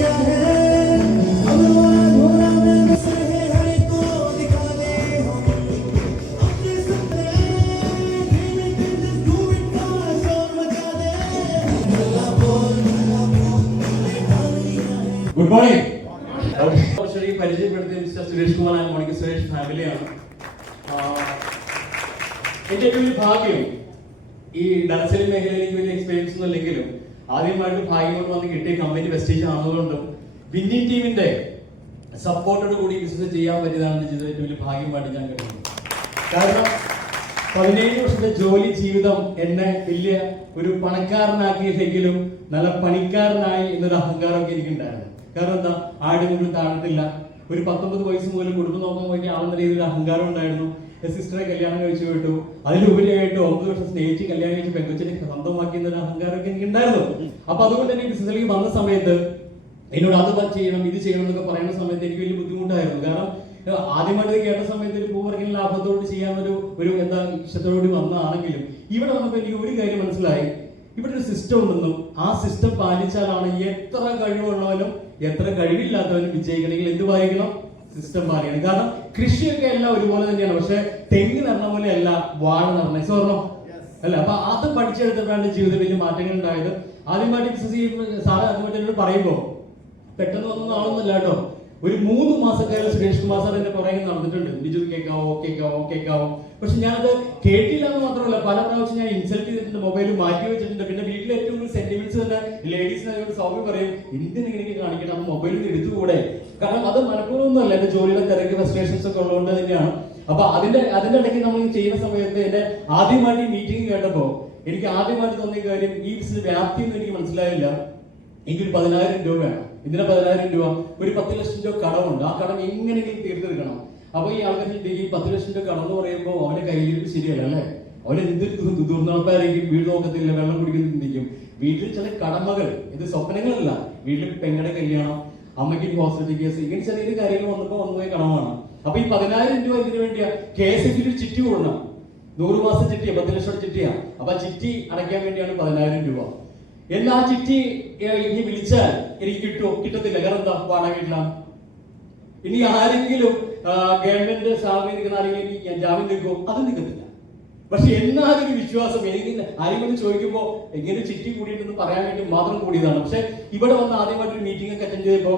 Good morning. പരിചയപ്പെടുത്തിയ mister Suresh Kumar and Monica Suresh ഫാമിലിയാണ്. എന്റെ ഏറ്റവും വലിയ ഭാഗ്യം ഈ ഡാൻസിംഗ് മേഖലയിൽ എനിക്ക് വലിയ എക്സ്പീരിയൻസ് ഒന്നും ഇല്ലെങ്കിലും ആദ്യമായിട്ട് ഭാഗ്യം കൊണ്ട് വന്ന് കിട്ടിയ കമ്പനി വെസ്റ്റേജ് ആണെന്നുകൊണ്ടും വിന്നിംഗ് ടീമിന്റെ സപ്പോർട്ടോട് കൂടി ബിസിനസ് ചെയ്യാൻ പറ്റിയതാണെന്ന് ചെയ്തത് ഏറ്റവും വലിയ ഭാഗ്യമായിട്ട് ഞാൻ കരുതുന്നു. കാരണം 17 വർഷത്തെ ജോലി ജീവിതം എന്നെ വലിയ ഒരു പണക്കാരനാക്കിയിട്ടെങ്കിലും നല്ല പണിക്കാരനായി എന്നൊരു അഹങ്കാരമൊക്കെ എനിക്കുണ്ടായിരുന്നു. കാരണം എന്താ, ആടും കൊണ്ടും താഴത്തില്ല. ഒരു 19 വയസ്സ് മുതൽ കുടുംബം നോക്കാൻ വേണ്ടി ആളുന്ന രീതിയിൽ അഹങ്കാരം ഉണ്ടായിരുന്നു. സിസ്റ്ററെ കല്യാണം കഴിച്ചു വിട്ടു. അതിലുപരിയായിട്ട് 9 വർഷം സ്നേഹിച്ച് കല്യാണം കഴിച്ച് പെങ്കൊച്ചിനെ സ്വന്തമാക്കി എന്നൊരു അഹങ്കാരമൊക്കെ എനിക്കുണ്ടായിരുന്നു. അപ്പൊ അതുകൊണ്ട് തന്നെ ബിസിനസ്സിലേക്ക് വന്ന സമയത്ത് എന്നോട് അത് ചെയ്യണം ഇത് ചെയ്യണം എന്നൊക്കെ പറയുന്ന സമയത്ത് എനിക്ക് വലിയ ബുദ്ധിമുട്ടായിരുന്നു. കാരണം ആദ്യമായിട്ട് കേട്ട സമയത്ത് ഒരു ഭൂവർഗിന് ലാഭത്തോട് ചെയ്യാൻ ഒരു എന്താ ഇഷ്ടത്തോടുകൂടി വന്നതാണെങ്കിലും ഇവിടെ വന്നപ്പോൾ എനിക്ക് ഒരു കാര്യം മനസ്സിലായി. ഇവിടെ ഒരു സിസ്റ്റം ഉണ്ടെന്നും ആ സിസ്റ്റം പാലിച്ചാലാണ് എത്ര കഴിവുള്ളവനും എത്ര കഴിവില്ലാത്തവനും വിജയിക്കണമെങ്കിൽ എന്ത് പാലിക്കണം? സിസ്റ്റം പാലിക്കണം. കാരണം കൃഷിയൊക്കെ എല്ലാം ഒരുപോലെ തന്നെയാണ്. പക്ഷെ തെങ്ങ് നടന്ന പോലെ അല്ല വാഴ നടന്ന സ്വർണം അല്ല. അപ്പൊ അത് പഠിച്ചെടുത്തപ്പോഴാണ് ജീവിതത്തിൽ വലിയ മാറ്റങ്ങൾ ഉണ്ടായത്. ആദ്യമായിട്ട് ബിസിനസ് ചെയ്യുമ്പോൾ സാറ് അതുമായിട്ട് എന്നോട് പറയുമ്പോ പെട്ടെന്ന് ഒന്നും ആളൊന്നുമില്ല കേട്ടോ. ഒരു 3 മാസക്കാലം സുരേഷ് കുമാർ സാർ എന്റെ പുറകെ നടന്നിട്ടുണ്ട്. ബിജു കേൾക്കാവോ. പക്ഷെ ഞാനത് കേട്ടില്ല എന്ന് മാത്രമല്ല, പല പ്രാവശ്യം ഞാൻ ഇൻസൾട്ട് ചെയ്തിട്ടുണ്ട്, മൊബൈൽ മാറ്റി വെച്ചിട്ടുണ്ട്. പിന്നെ വീട്ടിൽ ഏറ്റവും കൂടുതൽ സെന്റിമെന്റ്സ് തന്നെ ലേഡീസിനോട് സൗമ്യം പറയും, എന്തിനെങ്കിലും എനിക്ക് കാണിക്കണം, അത് മൊബൈലിൽ എടുത്തുകൂടെ? കാരണം അത് മനഃപൂർവ്വമൊന്നുമല്ല, എന്റെ ജോലിയുടെ തിരക്ക് ഫ്രസ്ട്രേഷൻസ് ഒക്കെ ഉള്ളതുകൊണ്ട് തന്നെയാണ്. അപ്പൊ അതിന്റെ ഇടയ്ക്ക് നമ്മൾ ചെയ്യുന്ന സമയത്ത് എന്റെ ആദ്യമായിട്ട് ഈ മീറ്റിംഗ് കേട്ടപ്പോ എനിക്ക് ആദ്യമായിട്ട് തോന്നിയ കാര്യം, ഈ ബിസിനസ് വ്യാപ്തി ഒന്നും എനിക്ക് മനസ്സിലായില്ല. എനിക്കൊരു 10,000 രൂപ വേണം. ഇതിന് 10,000 രൂപ, ഒരു 10 ലക്ഷം രൂപ കടമുണ്ട്. ആ കടം എങ്ങനെയെങ്കിലും തീർത്തെടുക്കണം. അപ്പൊ ഈ ആൾക്കാർ ഈ 10 ലക്ഷം രൂപ കടം എന്ന് പറയുമ്പോൾ അവന്റെ കയ്യിലിരിപ്പ് ശരിയല്ല അല്ലേ? അവന് എന്ത് ദുർനടപ്പായിരിക്കും, വീട് നോക്കത്തില്ല, വെള്ളം കുടിക്കുന്നിരിക്കും. വീട്ടിൽ ചില കടമകൾ, ഇത് സ്വപ്നങ്ങളല്ല. വീട്ടിൽ പെങ്ങളുടെ കല്യാണം, അമ്മയ്ക്ക് ഹോസ്പിറ്റൽ കേസ്, ഇങ്ങനെ ചെറിയ കാര്യങ്ങൾ വന്നുപോയ കടമാണ്. അപ്പൊ ഈ 10,000 രൂപ ഇതിനു വേണ്ടിയാ KSF ചിട്ടി കൂടണം. 100 മാസം ചിട്ടിയാ, 10 ലക്ഷം ചിട്ടിയാ. അപ്പൊ ചിട്ടി അടയ്ക്കാൻ വേണ്ടിയാണ് 10,000 രൂപ. എന്നാ ആ ചിട്ടി ഇനി വിളിച്ചാൽ എനിക്ക് കിട്ടത്തില്ല. കാരണം എന്താ, വാടക കിട്ടില്ല. ഇനി ആരെങ്കിലും ഗവൺമെന്റ് സാലറി നിൽക്കുന്ന ആരെങ്കിലും ഞാൻ ജാമ്യം നിൽക്കുമോ? അത് നിൽക്കത്തില്ല. പക്ഷെ എന്നാലൊരു വിശ്വാസം എനിക്ക് ആരെങ്കിലും ചോദിക്കുമ്പോ എങ്ങനെ ചിട്ടി കൂടിയിട്ടെന്ന് പറയാൻ വേണ്ടി മാത്രം കൂടിയതാണ്. പക്ഷെ ഇവിടെ വന്ന് ആദ്യമായിട്ടൊരു മീറ്റിംഗ് ഒക്കെ അറ്റൻഡ് ചെയ്തപ്പോ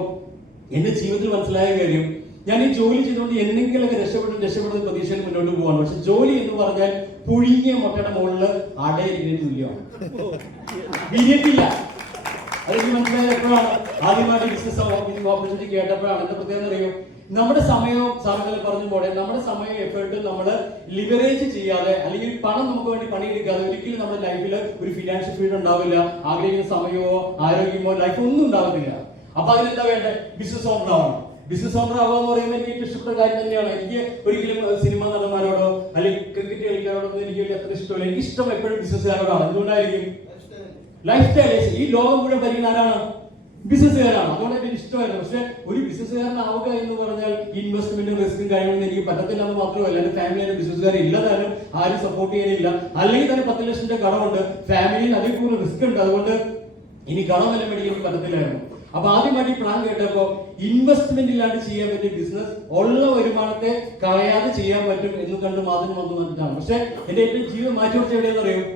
എന്റെ ജീവിതത്തിൽ മനസ്സിലായ കാര്യം, ഞാൻ ഈ ജോലി ചെയ്തുകൊണ്ട് എന്തെങ്കിലുമൊക്കെ രക്ഷപ്പെടുന്ന പ്രതീക്ഷയിൽ മുന്നോട്ട് പോവാണ്. പക്ഷെ ജോലി എന്ന് പറഞ്ഞാൽ പുഴുങ്ങിയ മുട്ടയുടെ മുകളിൽ അടയിരിക്കുന്നതിന് തുല്യമാണ്. വിരിയത്തില്ല. അതെനിക്ക് മനസ്സിലായത് എപ്പോഴാണ്, ആദ്യമായിട്ട് ബിസിനസ് ഓപ്പർച്യൂണിറ്റി കേട്ടപ്പോഴാണ്. എന്താ പ്രത്യേകം അറിയോ, നമ്മുടെ സമയവും സാറുകൾ പറഞ്ഞ പോലെ നമ്മുടെ സമയം എഫേർട്ട് നമ്മൾ ലിവറേജ് ചെയ്യാതെ, അല്ലെങ്കിൽ പണം നമുക്ക് വേണ്ടി പണിയെടുക്കാതെ ഒരിക്കലും നമ്മുടെ ലൈഫിൽ ഒരു ഫിനാൻഷ്യൽ ഫ്രീഡം ഉണ്ടാവില്ല. ആഗ്രഹിക്കുന്ന സമയമോ ആരോഗ്യമോ ലൈഫ് ഒന്നും ഉണ്ടാവുന്നില്ല. അപ്പൊ അതിനെന്താ വേണ്ടേ? ബിസിനസ് ഓണർ ആവണം. ബിസിനസ് ഓണർ ആവുക എന്ന് പറയുമ്പോൾ എനിക്ക് ഇഷ്ടപ്പെട്ട കാര്യം തന്നെയാണ്. എനിക്ക് ഒരിക്കലും സിനിമ നടന്മാരോടോ അല്ലെങ്കിൽ ക്രിക്കറ്റ് കളിക്കാരോടൊന്നും എനിക്ക് അത്ര ഇഷ്ടമില്ല. എനിക്ക് ഇഷ്ടം എപ്പോഴും ബിസിനസ്സുകാരോടാണ്. എന്തുകൊണ്ടായിരിക്കും? ലൈഫ് സ്റ്റൈൽ, ഈ ലോകം മുഴുവൻ ഭരിക്കുന്ന ആരാണ്? ബിസിനസ്സുകാരാണ്. അതുകൊണ്ട് എനിക്ക് ഇഷ്ടമായിരുന്നു. പക്ഷെ ഒരു ബിസിനസ്സുകാരനാവുക എന്ന് പറഞ്ഞാൽ ഇൻവെസ്റ്റ്മെന്റും റിസ്ക്കും കാര്യങ്ങളൊന്നും എനിക്ക് പറ്റത്തില്ല എന്ന് മാത്രമല്ല, എന്റെ ഫാമിലിയിൽ ബിസിനസ്സുകാർ ഇല്ലതാനും ആരും സപ്പോർട്ട് ചെയ്യാനില്ല. അല്ലെങ്കിൽ തന്നെ 10 ലക്ഷം രൂപ കടമുണ്ട്, ഫാമിലിയിൽ അതിൽ കൂടുതൽ റിസ്ക് ഉണ്ട്. അതുകൊണ്ട് ഇനി കടമെല്ലാം മേടിക്കാൻ പറ്റത്തില്ലായിരുന്നു. അപ്പൊ ആദ്യമായിട്ട് ഈ പ്ലാൻ കേട്ടപ്പോ ഇൻവെസ്റ്റ്മെന്റ് ഇല്ലാണ്ട് ചെയ്യാൻ പറ്റിയ ബിസിനസ് ഉള്ള വരുമാനത്തെ കളയാതെ ചെയ്യാൻ പറ്റും എന്ന് കണ്ട് മാത്രം വന്നിട്ടാണ്. പക്ഷെ എന്റെ ഏറ്റവും ജീവിതം മാറ്റി വെച്ചത് എവിടെയെന്ന് അറിയും?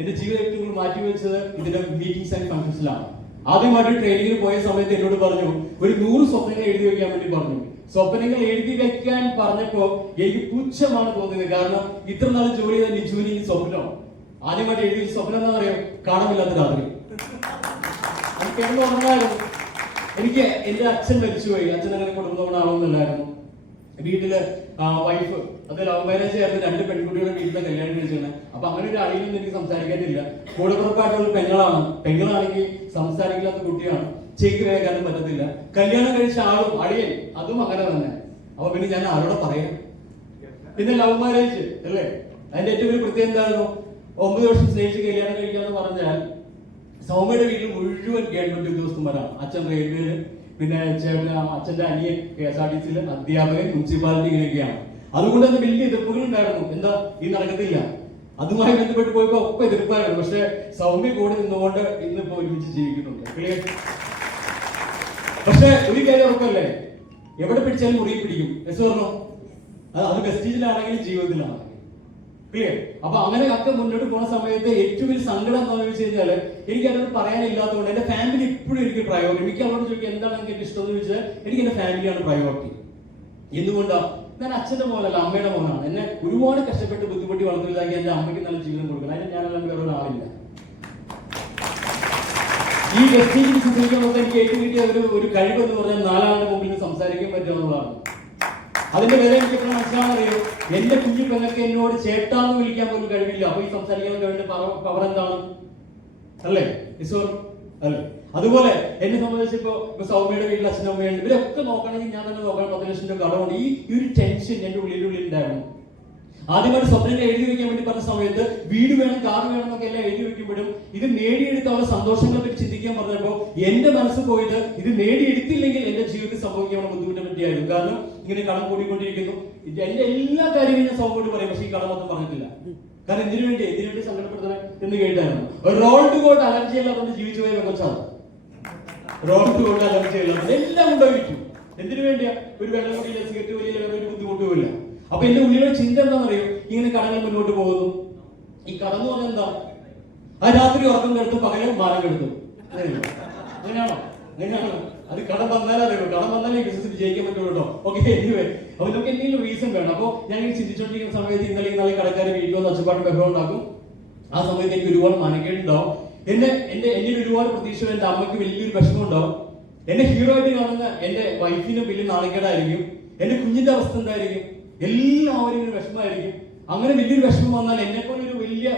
എന്റെ ജീവിതം ഏറ്റവും കൂടുതൽ മാറ്റി വെച്ചത് ഇതിന്റെ മീറ്റിംഗ്സ് ആൻഡ് ഫംഗ്ഷൻസിലാണ്. ആദ്യമായിട്ട് ട്രെയിനിങ്ങിന് പോയ സമയത്ത് എന്നോട് പറഞ്ഞു, ഒരു 100 സ്വപ്നങ്ങൾ എഴുതി വെക്കാൻ വേണ്ടി പറഞ്ഞു. സ്വപ്നങ്ങൾ എഴുതി വെക്കാൻ പറഞ്ഞപ്പോ എനിക്ക് പുച്ഛമാണ് തോന്നിയത്. കാരണം ഇത്ര നാൾ ജോലി ചെയ്ത നിജുവിന് ഈ സ്വപ്നം ആദ്യമായിട്ട് എഴുതി വെച്ച സ്വപ്നം എന്താണെന്നറിയാം? കാണാമില്ലാത്ത രാത്രി. എനിക്ക് എന്റെ അച്ഛൻ മരിച്ചുപോയി. അച്ഛൻ അങ്ങനെ കുടുംബത്തോടെ ആളൊന്നുമില്ലായിരുന്നു. വീട്ടില് വൈഫ്, അത് ലവ് മാരേജ് ആയിരുന്നു. 2 പെൺകുട്ടികളുടെ വീട്ടിലെ കല്യാണം കഴിച്ചാണ്. അപ്പൊ അങ്ങനെ ഒരു അളിയൊന്നും എനിക്ക് സംസാരിക്കാനില്ല. കൂടപ്പുറപ്പായിട്ടുള്ള പെങ്ങളാണെങ്കിൽ സംസാരിക്കാത്ത കുട്ടിയാണ്. ചെക്ക് കേൾക്കാനും പറ്റത്തില്ല. കല്യാണം കഴിച്ച ആളും അളിയൻ അതും അങ്ങനെ തന്നെ. അപ്പൊ പിന്നെ ഞാൻ ആരോടെ പറയാം? പിന്നെ ലവ് മാരേജ് അല്ലേ, അതിന്റെ ഏറ്റവും വലിയ പ്രത്യേകത എന്തായിരുന്നു? 9 വർഷം സ്നേഹിച്ച് കല്യാണം കഴിക്കാന്ന് പറഞ്ഞാൽ സൗമ്യയുടെ വീട്ടിൽ മുഴുവൻ ഗവൺമെന്റ് ഉദ്യോഗസ്ഥന്മാരാണ്. അച്ഛൻ റെയിൽവേയില്, പിന്നെ അച്ഛന്റെ അനിയൻ KSRTC അധ്യാപകൻ, മുനിസിപ്പാലിറ്റി, ഇങ്ങനെയൊക്കെയാണ്. അതുകൊണ്ട് തന്നെ വലിയ എതിർപ്പുകൾ ഉണ്ടായിരുന്നു. എന്താ, ഈ നടക്കത്തില്ല. അതുമായി ബന്ധപ്പെട്ട് പോയപ്പോ ഒപ്പം എതിർപ്പായിരുന്നു. പക്ഷെ സൗമ്യ കൂടെ നിന്നുകൊണ്ട് ഇന്നിപ്പോ ഒരുമിച്ച് ജീവിക്കുന്നുണ്ട്. പക്ഷെ ഒരു കാര്യം ഉറപ്പല്ലേ, എവിടെ പിടിച്ചാലും മുറിയിൽ പിടിക്കും. എസ് പറഞ്ഞോ, അത് വെസ്റ്റീജിലാണെങ്കിലും ജീവിതത്തിലാണെങ്കിലും. ക്ലിയർ? അപ്പൊ അങ്ങനെ ഒക്കെ മുന്നോട്ട് പോകുന്ന സമയത്ത് ഏറ്റവും വലിയ സങ്കടം എന്താണെന്ന് വെച്ച് കഴിഞ്ഞാൽ എനിക്ക് അതിനോട് പറയാനില്ലാത്തതുകൊണ്ട് എന്റെ ഫാമിലി ഇപ്പോഴും എനിക്ക് പ്രയോറിറ്റി. എനിക്ക് അവരോട് ചോദിക്കുക എന്താണ് എനിക്ക് ഇഷ്ടം എന്ന് ചോദിച്ചാൽ എനിക്ക് എന്റെ ഫാമിലിയാണ് പ്രയോറിറ്റി. എന്തുകൊണ്ടാ? ഞാൻ അച്ഛന്റെ മോനല്ല, അമ്മയുടെ മോനാണ്. എന്നെ ഒരുപാട് കഷ്ടപ്പെട്ട് ബുദ്ധിമുട്ടി വളർത്തിയതാക്കി എന്റെ അമ്മയ്ക്ക് നല്ല ജീവിതം കൊടുക്കണം. അതിന് ഞാനല്ലാണ്ട് വേറെ ഒരാളില്ല. ഈ വെസ്റ്റീജിൽ ചിന്തിക്കുമ്പോൾ എനിക്ക് ഏറ്റവും കിട്ടിയ ഒരു കഴിവെന്ന് പറഞ്ഞാൽ 4 ആളുടെ മുമ്പിൽ സംസാരിക്കാൻ പറ്റുക എന്നുള്ളതാണ്. അതിന്റെ വില എനിക്ക് എപ്പോഴും മനസ്സിലാണെന്നറിയോ, എന്റെ കുഞ്ഞു പെങ്ങൾക്ക് എന്നോട് ചേട്ടാന്ന് വിളിക്കാൻ പോലും കഴിവില്ല. അപ്പൊ ഈ സംസാരിക്കാൻ കഴിവിന്റെ പവർ എന്താണ്? അല്ലേ ഈശ്വർ? അല്ലേ? അതുപോലെ എന്നെ സംബന്ധിച്ചിപ്പോ സൗമ്യയുടെ വീട്ടിൽ അച്ഛനും അമ്മയുണ്ട്. ഇവരൊക്കെ നോക്കണമെങ്കിൽ ഞാൻ തന്നെ നോക്കണം. 10 ലക്ഷം രൂപ കടമുണ്ട്. ഈ ഒരു ടെൻഷൻ എന്റെ ഉള്ളിൽ ഉണ്ടായിരുന്നു. ആദ്യമായിട്ട് സ്വപ്നങ്ങൾ എഴുതി വെക്കാൻ വേണ്ടി പറഞ്ഞ സമയത്ത് വീട് വേണം, കാർ വേണം എന്നൊക്കെ എല്ലാം എഴുതി വെക്കുമ്പോഴും ഇത് നേടിയെടുക്കാനുള്ള സന്തോഷങ്ങളെ പറ്റി ചിന്തിക്കാൻ പറഞ്ഞപ്പോൾ എന്റെ മനസ്സ് പോയത് ഇത് നേടിയെടുത്തില്ലെങ്കിൽ എന്റെ ജീവിതത്തിൽ സംഭവിക്കാനുള്ള ബുദ്ധിമുട്ടിനെ പറ്റിയായിരുന്നു. കാരണം ഇങ്ങനെ കടം കൂടിക്കൊണ്ടിരിക്കുന്നു. എന്റെ എല്ലാ കാര്യവും ഞാൻ സൗമ്യോട് പറയും, പക്ഷെ ഈ കടം മൊത്തം പറഞ്ഞിട്ടില്ല. കാരണം എന്തിനു വേണ്ടി സങ്കടപ്പെടുത്തണം എന്ന് കേട്ടായിരുന്നു. റോൾ ടു ഗോൾഡ് അലർജി അല്ലാതെ ജീവിച്ചു പോയ കൊച്ചാണ്. റോൾ ടു ഗോൾഡ് അലർജി അല്ലാതെ എല്ലാം ഉണ്ടാവിച്ചു. എന്തിനു വേണ്ടിയാ? ഒരു വെള്ളം കൂടിയില്ല, സിഗരറ്റ് വലിയ ഒരു ബുദ്ധിമുട്ടുമില്ല. അപ്പൊ എന്റെ ഉള്ളിലുള്ള ചിന്ത എന്താണെന്നറിയോ, ഇങ്ങനെ കടങ്ങൾ മുന്നോട്ട് പോകുന്നു. ഈ കടന്നു പറഞ്ഞാൽ എന്താ? ആ രാത്രി ഉറക്കം കെടുത്തും, പകലും മാനം കെടുത്തും. അങ്ങനെയാണോ? അങ്ങനെയാണോ? അത് കടം വന്നാലേ അറിയോ, കടം വന്നാലേ ബിസിനസ് വിജയിക്കാൻ പറ്റുള്ളൂ കേട്ടോ. ഓക്കെ, എനിവേ അപ്പൊ നമുക്ക് എന്തെങ്കിലും റീസൺ വേണം. അപ്പൊ ഞാൻ ചിന്തിച്ചുകൊണ്ടിരിക്കുന്ന സമയത്ത് ഇന്നലെ നാളെ കടക്കാരെ വീട്ടിൽ വന്ന് അച്ചപ്പാട് ബഹളം ഉണ്ടാക്കും. ആ സമയത്ത് എനിക്ക് ഒരുപാട് മനക്കേടുണ്ടാവും. എന്നിൽ ഒരുപാട് പ്രതീക്ഷ. എന്റെ അമ്മയ്ക്ക് വലിയൊരു വിഷമം ഉണ്ടാവും. എന്നെ ഹീറോ ആയിട്ട് കാണുന്ന എന്റെ വൈഫിന് വലിയ നാണക്കേടായിരിക്കും. എന്റെ കുഞ്ഞിന്റെ അവസ്ഥ എന്തായിരിക്കും? എല്ലാവരും ഒരു വിഷമമായിരിക്കും. അങ്ങനെ വലിയൊരു വിഷമം വന്നാൽ എന്നെ പോലെ ഒരു വലിയ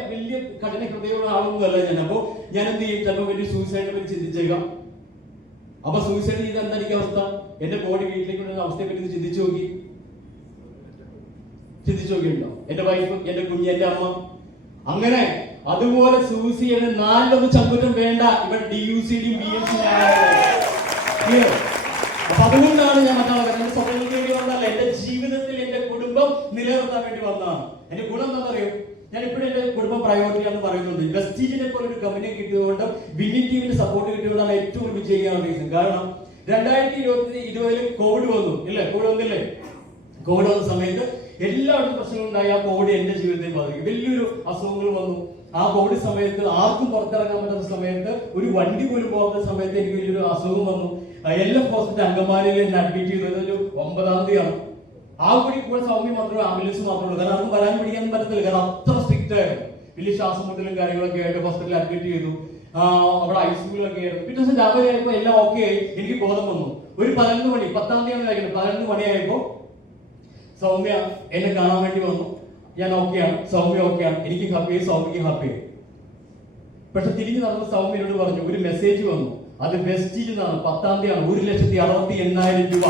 കഠിന ഹൃദയമുള്ള ആളൊന്നും അല്ല ഞാൻ. അപ്പൊ ഞാൻ എന്ത് ചെയ്യും? ചിലപ്പോൾ വലിയ സൂയിസൈഡിനെ പറ്റി ചിന്തിച്ചേക്കാം. അപ്പൊ സൂയിസൈഡ് ചെയ്താൽ എന്തായിരിക്കും അവസ്ഥ? എന്റെ ബോഡി വീട്ടിലേക്ക് വരുന്ന അവസ്ഥയെ പറ്റി ചിന്തിച്ചു നോക്കിയിട്ടുണ്ടോ? എന്റെ വൈഫ്, എന്റെ കുഞ്ഞ്, എന്റെ അമ്മ. അങ്ങനെ അതുപോലെ സൂയിസൈഡ് 4 ചങ്കുറ്റം വേണ്ട. ഇവിടെ DUCD BMC. അപ്പൊ അതുകൊണ്ടാണ് ഞാൻ മറ്റാളെ സ്വപ്നങ്ങൾക്ക് വേണ്ടി വന്നല്ല, എന്റെ ജീവിതത്തിൽ എന്റെ കുടുംബം നിലനിർത്താൻ വേണ്ടി വന്നതാണ്. എന്റെ ഗുണം എന്താണെന്നറിയോ? ഞാൻ ഇപ്പോഴും എന്റെ കുടുംബം പ്രയോറിറ്റി ആണെന്ന് പറയുന്നുണ്ട്. വെസ്റ്റീജിനെ പോലെ ഒരു കമ്പനിയെ കിട്ടിയതുകൊണ്ട്, വിന്നിംഗ് ടീമിന്റെ സപ്പോർട്ട് കിട്ടിയതുകൊണ്ടാണ് ഏറ്റവും വിജയിക്കാനുള്ള റീസൺ. കാരണം 2020 കോവിഡ് വന്നു ഇല്ലേ? കോവിഡ് വന്ന സമയത്ത് എല്ലായിടത്തും പ്രശ്നങ്ങളുണ്ടായി. ആ കോവിഡ് എന്റെ ജീവിതത്തെ ബാധിക്കും. വലിയൊരു അസുഖങ്ങൾ വന്നു. ആ കോവിഡ് സമയത്ത് ആർക്കും പുറത്തിറങ്ങാൻ പറ്റുന്ന സമയത്ത്, ഒരു വണ്ടി പോലും പോകുന്ന സമയത്ത് എനിക്ക് വലിയൊരു അസുഖം വന്നു. LF ഹോസ്പിറ്റൽ അങ്കമാലിയിൽ എന്നെ അഡ്മിറ്റ് ചെയ്തത് ഒരു 9-ാം തീയതിയാണ്. ആ കൂടി കൂടെ സൗമ്യം മാത്രമേ, ആംബുലൻസ് മാത്രമേ ഉള്ളൂ. കാരണം അതൊന്നും വരാൻ പിടിക്കാനും പറ്റത്തില്ല. കാരണം അത്ര സ്ട്രിക്റ്റ് ആയിരുന്നു. വലിയ ശ്വാസം മുട്ടലും കാര്യങ്ങളൊക്കെ ആയിട്ട് ഹോസ്പിറ്റലിൽ അഡ്മിറ്റ് ചെയ്തു. അവിടെ ICUലൊക്കെ ആയിരുന്നു. പിറ്റേ ദിവസം രാവിലെ ആയപ്പോ എല്ലാം ഓക്കെ ആയി. എനിക്ക് ബോധം വന്നു. ഒരു 11 മണി, 10-ാം തീയതി ആയിരുന്നു. 11 മണിയായപ്പോ സൗമ്യ എന്നെ കാണാൻ വേണ്ടി വന്നു. ഞാൻ ഓക്കെയാണ്, സൗമ്യ ഓക്കെയാണ്, എനിക്ക് ഹാപ്പിയായി, സൗമ്യക്ക് ഹാപ്പിയായി. പക്ഷെ തിരിഞ്ഞു നടന്ന സൗമ്യനോട് പറഞ്ഞു, ഒരു മെസ്സേജ് വന്നു. അത് വെസ്റ്റീജിൽ നിന്നാണ്. 10-ാം തീയതിയാണ്. 1,68,000 രൂപ.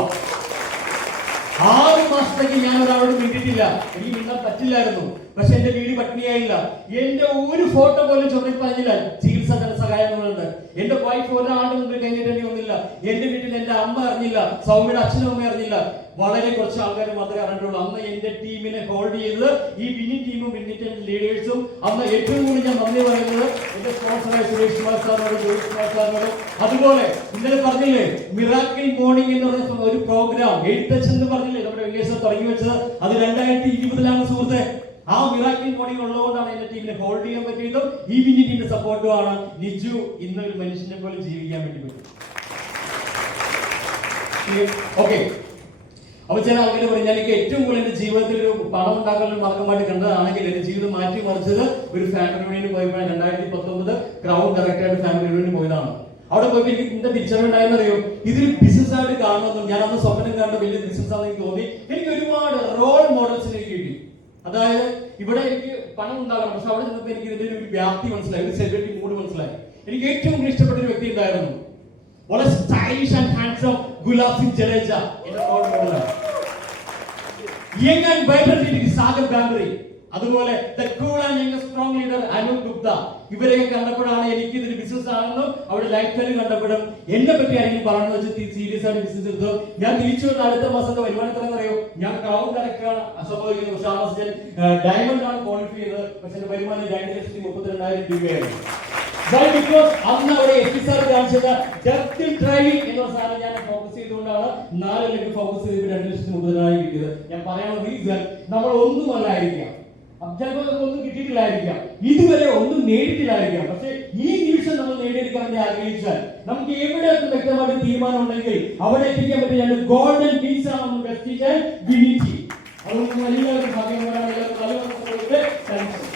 6 മാസത്തേക്ക് ഞാൻ ഒരാളോട് മിണ്ടിട്ടില്ല. എനിക്ക് മിണ്ടാൻ പറ്റില്ലായിരുന്നു. പക്ഷെ എന്റെ വീട് പട്ടിണിയായില്ല. എന്റെ ഒരു ഫോട്ടോ പോലും ചുമരിൽ പറഞ്ഞില്ല. ചികിത്സാ ധനസഹായങ്ങളുണ്ട്. എന്റെ വൈഫ് ഒരാളുടെ മുമ്പിൽ കഴിഞ്ഞിട്ടേണ്ടി വന്നില്ല. എന്റെ വീട്ടിൽ എന്റെ അമ്മ അറിഞ്ഞില്ല, സൗമ്യയുടെ അച്ഛനും അമ്മ അറിഞ്ഞില്ല. വളരെ കുറച്ച് ആൾക്കാർ മാത്രമേ അറിഞ്ഞിട്ടുള്ളൂ. അന്ന് എന്റെ ടീമിനെ ഹോൾഡ് ചെയ്തത് ഈ വിന്നിംഗ് ടീമും വിന്നിംഗ് ലീഡേഴ്സും. അന്ന് ഏറ്റവും കൂടുതൽ ഞാൻ നന്ദി പറയുന്നത് എന്റെ സ്പോൺസറായ സുരേഷ് കുമാർ സാറിനോട്, ജോയിസ് കുമാർ സാറിനോട്. അതുപോലെ ഇന്നലെ പറഞ്ഞില്ലേ, മിറാക്കിൾ മോർണിംഗ് എന്ന് പറഞ്ഞ ഒരു പ്രോഗ്രാം എഴുത്തച്ഛൻ എന്ന് പറഞ്ഞില്ലേ, നമ്മുടെ വെങ്കേശ്വർ തുടങ്ങി വെച്ചത്. അത് 2020 സുഹൃത്തെ. ആ മിറാക്കിൾ മോർണിംഗ് ഉള്ളതുകൊണ്ടാണ് എന്റെ ടീമിനെ ഹോൾഡ് ചെയ്യാൻ പറ്റിയതും ഈ വിന്നിംഗ് ടീമിന്റെ സപ്പോർട്ടുമാണ്. നിജു ഇന്ന് ഒരു മനുഷ്യനെ പോലെ ജീവിക്കാൻ വേണ്ടി പറ്റും. ഓക്കെ, അപ്പൊ ചില ആൾക്കാർ പറയും, ഞാൻ എനിക്ക് ഏറ്റവും കൂടുതൽ എന്റെ ജീവിതത്തിൽ ഒരു പണം ഉണ്ടാക്കാനുള്ള മാർഗമായിട്ട് കണ്ടതാണെങ്കിൽ എന്റെ ജീവിതം മാറ്റി മറിച്ചത് ഒരു ഫാമിലി യൂണിയന് പോയപ്പോഴാണ്. 2019 ക്രൗൺ ഡയറക്ടറായിട്ട് ഫാമിലി യൂണിയന് പോയതാണ്. അവിടെ പോയപ്പോൾ എനിക്ക് എന്താ തിരിച്ചറിവുണ്ടായെന്നറിയോ? ഇതൊരു ബിസിനസ് ആയിട്ട് കാണണമെന്നും ഞാൻ അന്ന് സ്വപ്നം കാണുന്ന വലിയ ബിസിനസ് ആണെന്ന് എനിക്ക് തോന്നി. എനിക്ക് ഒരുപാട് റോൾ മോഡൽസിനെ കിട്ടി. അതായത് ഇവിടെ എനിക്ക് പണം ഉണ്ടാകണം, പക്ഷെ അവിടെ ചെന്നപ്പോൾ എനിക്ക് ഇതിന്റെ ഒരു വ്യാപ്തി മനസ്സിലായി, ഒരു സെലിബ്രിറ്റി മൂഡ് മനസ്സിലായി. എനിക്ക് ഏറ്റവും കൂടുതൽ ഇഷ്ടപ്പെട്ട ഒരു വ്യക്തി ഉണ്ടായിരുന്നു, വളരെ stylish and handsome Gulab Singh Jadeja. എന്റെ റോൾ മോഡലാണ്. Young and vibrant Sagar Bambri. അതുപോലെ the cool and young strong leader Anoop Gupta. ഇവരെയൊക്കെ കണ്ടപ്പോഴാണ് എനിക്ക് ഇതൊരു ബിസിനസ് ആണെന്നും അവരുടെ ലൈഫ് സ്റ്റൈൽ കണ്ടപ്പോഴും എന്നെ പറ്റി ആരെങ്കിലും പറഞ്ഞു വെച്ച് സീരിയസ് ആയിട്ട് ബിസിനസ് എടുത്തു. ഞാൻ തിരിച്ചു വന്ന അടുത്ത മാസത്തെ വരുമാനം എത്ര അറിയോ? ഞാൻ ക്രൗൺ ഡയറക്ടറാണ് സംഭവിക്കുന്നത്. പക്ഷെ ആ മാസം ഞാൻ ഡയമണ്ട് ആണ് ക്വാളിഫൈ ചെയ്തത്. പക്ഷെ എന്റെ വരുമാനം 2,32,000 രൂപയായിരുന്നു. അന്ന് അവിടെ എഫിസാർ കാണിച്ചത് ഡെപ്തിൽ ഡ്രൈവിംഗ് എന്ന സാധനം ഞാൻ ഫോക്കസ് ചെയ്തുകൊണ്ടാണ് 4 ലക്ഷം ഫോക്കസ് ചെയ്ത് 2 ലക്ഷത്തിന് കൂടുതലായി കിട്ടിയത്. ഞാൻ പറയാനുള്ള റീസൺ നമ്മൾ ഒന്നുമല്ലായിരിക്കാം, ചിലപ്പോൾ നമുക്ക് ഒന്നും കിട്ടിയിട്ടില്ലായിരിക്കാം, ഇതുവരെ ഒന്നും നേടിയിട്ടില്ലായിരിക്കാം. പക്ഷെ ഈ നിമിഷം നമ്മൾ നേടിയെടുക്കാൻ വേണ്ടി ആഗ്രഹിച്ചാൽ നമുക്ക് എവിടെയൊക്കെ വ്യക്തമായിട്ട് തീരുമാനം ഉണ്ടെങ്കിൽ അവിടെ എത്തിക്കാൻ പറ്റിയ ഗോൾഡൻ പീസ് ആണ് വെസ്റ്റിജ് ആൻഡ് വിനിറ്റി. അതുകൊണ്ട് എല്ലാവരും ഭാഗ്യവാന്മാരാണ്. എല്ലാവർക്കും